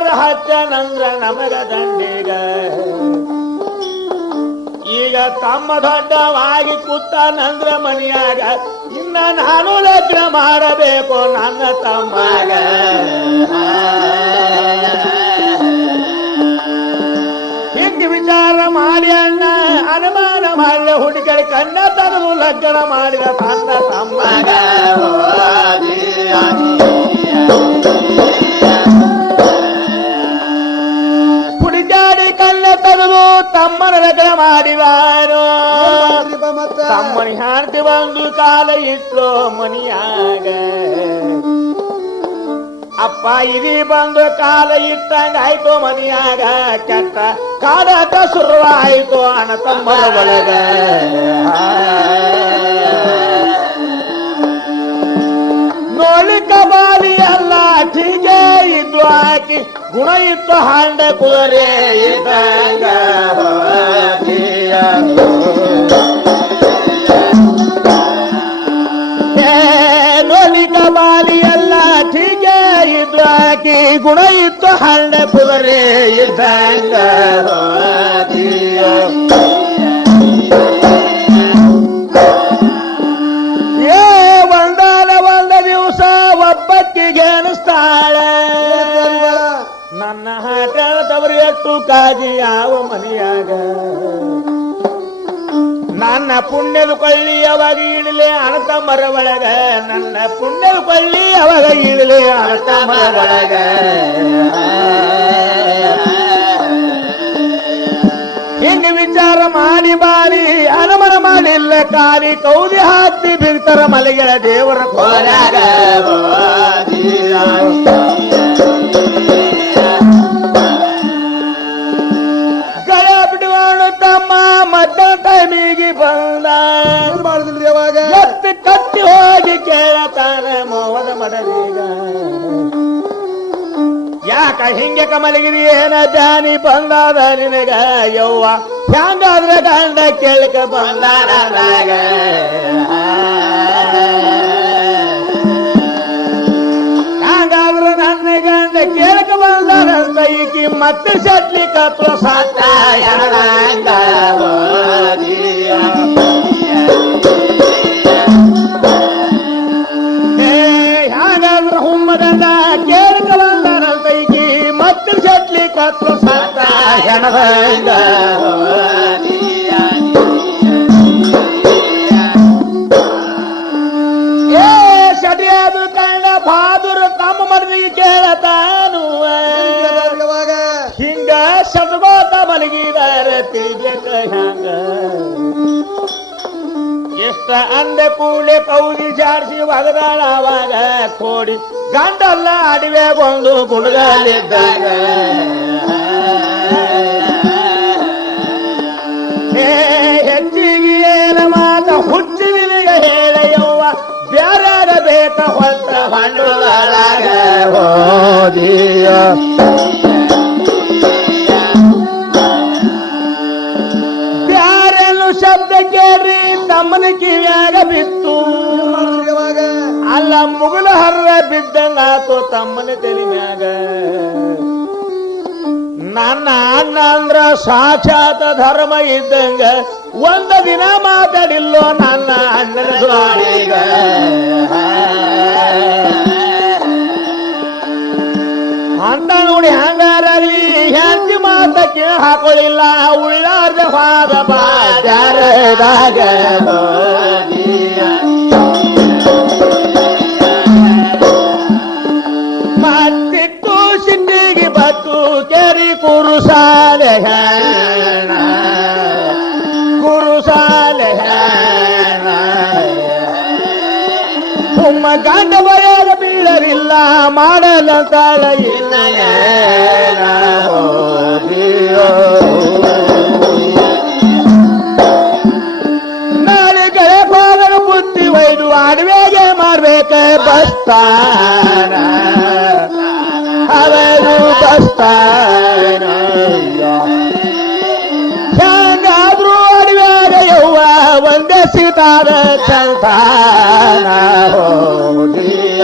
ಹಚ್ಚನಂದ್ರ ನಮಗ ದಂಡಿಗ. ಈಗ ತಮ್ಮ ದೊಡ್ಡವಾಗಿ ಕೂತಾನಂದ್ರ ಮನಿಯಾಗ ಇನ್ನ ನಾನು ಲಗ್ನ ಮಾಡಬೇಕು ನನ್ನ ತಮ್ಮಗ. ಹಿಂಗೆ ವಿಚಾರ ಮಾಡಿ ಅಣ್ಣ, ಅನುಮಾನ ಮಾಡಿದ ಹುಡುಗರ ಕಣ್ಣ ತರಲು ಲಗ್ನ ಮಾಡಿದ ತನ್ನ ತಮ್ಮಗ. ತಮ್ಮನ ಮಾಡಿವಾರು. ತಮ್ಮನಿ ಹಾಡ್ತಿ ಬಂದು ಕಾಲ ಇಟ್ಟು ಮನಿಯಾಗ. ಅಪ್ಪ ಇದಿ ಬಂದು ಕಾಲ ಇಟ್ಟಂಗ ಆಯ್ತು ಮನಿಯಾಗ. ಕೆಟ್ಟ ಕಾಡಕ ಶುರುವಾಯ್ತು ಅಣ್ಣ ತಮ್ಮ ಒಳಗ. ನೋಲಿಕ ಬಾಲಿ ಅಲ್ಲ ಗುಣ ಇತ್ತು ಹಾಂಡ ಕುದುರೆ ಇದ್ದಂಗ ನೋಲಿಕ ಬಾಲಿ ಅಲ್ಲ ಟೀಕೆ ಇದ್ದು ಹಾಕಿ ಗುಣ ಇತ್ತು ಹಾಂಡ ಕುದುರೆ ಇದ್ದಂಗ ಏ, ಒಂದಾನ ಒಂದ ದಿವಸ ಒಬ್ಬಕ್ಕಿಗೆ ಅನಿಸ್ತಾಳೆ ಕಾಜಿ ಯಾವ ಮನೆಯಾಗ? ನನ್ನ ಪುಣ್ಯದ ಕೊಳ್ಳಿ ಅವಾಗ ಇಳಿಲೆ ಅಣತ ಮರ ಒಳಗ. ನನ್ನ ಪುಣ್ಯದ ಕೊಳ್ಳಿ ಅವಾಗ ಇಳಿಲೆ ಅಣತ ಮರ ಒಳಗ. ಹಿಂಗ ವಿಚಾರ ಮಾಡಿ ಬಾರಿ ಅನಮನ ಮಾಡಿಲ್ಲ, ಕಾಲಿ ಕೌದಿ ಹಾಕಿ ಬಿಡ್ತಾರ ಮಲೆಗಳ ದೇವರ ಕೋಲಾಗ. ಮಡಲೀಗ ಯಾಕ ಹಿಂಗೆ ಕಮಲಗಿರಿ ಏನ ಬ್ಯಾನಿ ಬಂದಾದ ನಿನಗ? ಯವ್ವ, ಹ್ಯಾಂಗಾದ್ರೆ ಗಂಡ ಕೇಳಕ ಬಂದಾರ. ಹ್ಯಾಂಗಾದ್ರೆ ನನ್ನ ಗಂಡ ಕೇಳಕ ಬಂದಾರಂತ ಈಕಿ ಮತ್ತೆ ಸಟ್ಲಿ ಕತ್ತು ಸತ್ತ ಸಟ್ಲಿ ಕತ್ತು ಸತ್ತ ಹೆಣದಂಗ ಏ ಸಡಿಯಾದ ಕಂಡ ಬಹಾದುರ ತಮ್ಮ ಮರದಿಗೆ ಕೇಳತಾನು ಹಿಂಗ ಸದ್ಗೋತ ಮಲಗಿದಾರ ತಿಳಿಬೇಕ ಹಂಗ ಎಷ್ಟ ಅಂದ ಕೂಳೆ ಕೌದಿ ಜಾಡಿಸಿ ಒಗದಾಳ ಅವಾಗ ಕೋಡಿ ಗಂಡಲ್ಲ ಅಡಿವೆ ಬಂದು ಗುಣಗಲಿದ್ದಾಗ ಬ್ಯಾರೆನು ಶಬ್ದ ಕೇಳಿ ತಮ್ಮನ ಕಿವ್ಯಾಗ ಬಿತ್ತು. ಅಲ್ಲ, ಮುಗುಲ ಹರ್ರ ಬಿದ್ದಂಗಾತು ತಮ್ಮನ ತಲೆ ಮ್ಯಾಗ. ನನ್ನ ಅಣ್ಣ ಅಂದ್ರ ಸಾಕ್ಷಾತ್ ಧರ್ಮ ಇದ್ದಂಗ, ಒಂದ ದಿನ ಮಾತಾಡಿಲ್ಲೋ ನನ್ನ ಅಣ್ಣನ ದ್ವಾಡಿಗ ನೋಡಿ ಹಂಗಾರಲ್ಲಿ ಹೆಂಡತಿ ಮಾತಕ್ಕೆ ಹಾಕೊಳ್ಳಿಲ್ಲ ಉಳ್ಳಾರ್ದ ಹಾದ ಬಾಜಾರದಾಗ ಮತ್ತಿಟ್ಟು ಸಿಂಡಿಗೆ ಬತ್ತು ಕೆರಿ ಕುರುಸಾಲೆ ಕುರುಸಾಲೆ ಸುಮ್ಮ ಗಂಡ ಬಯಲ ಬೀಳರಿಲ್ಲ ಮಾಡಲ ತಳ ಇಲ್ಲ ಒಯ್ದು ಅಡವೆಗೆ ಮಾಡ್ಬೇಕ ಬಸ್ತಾನ ಅವರು ಬಸ್ತಾನ ಹೆಂಗಾದ್ರೂ ಅಡವ್ಯಾಗ ಯವ್ವ ಒಂದೇ ಸಿತಾದ ಚಂತಾನ ಹೋದಿಯ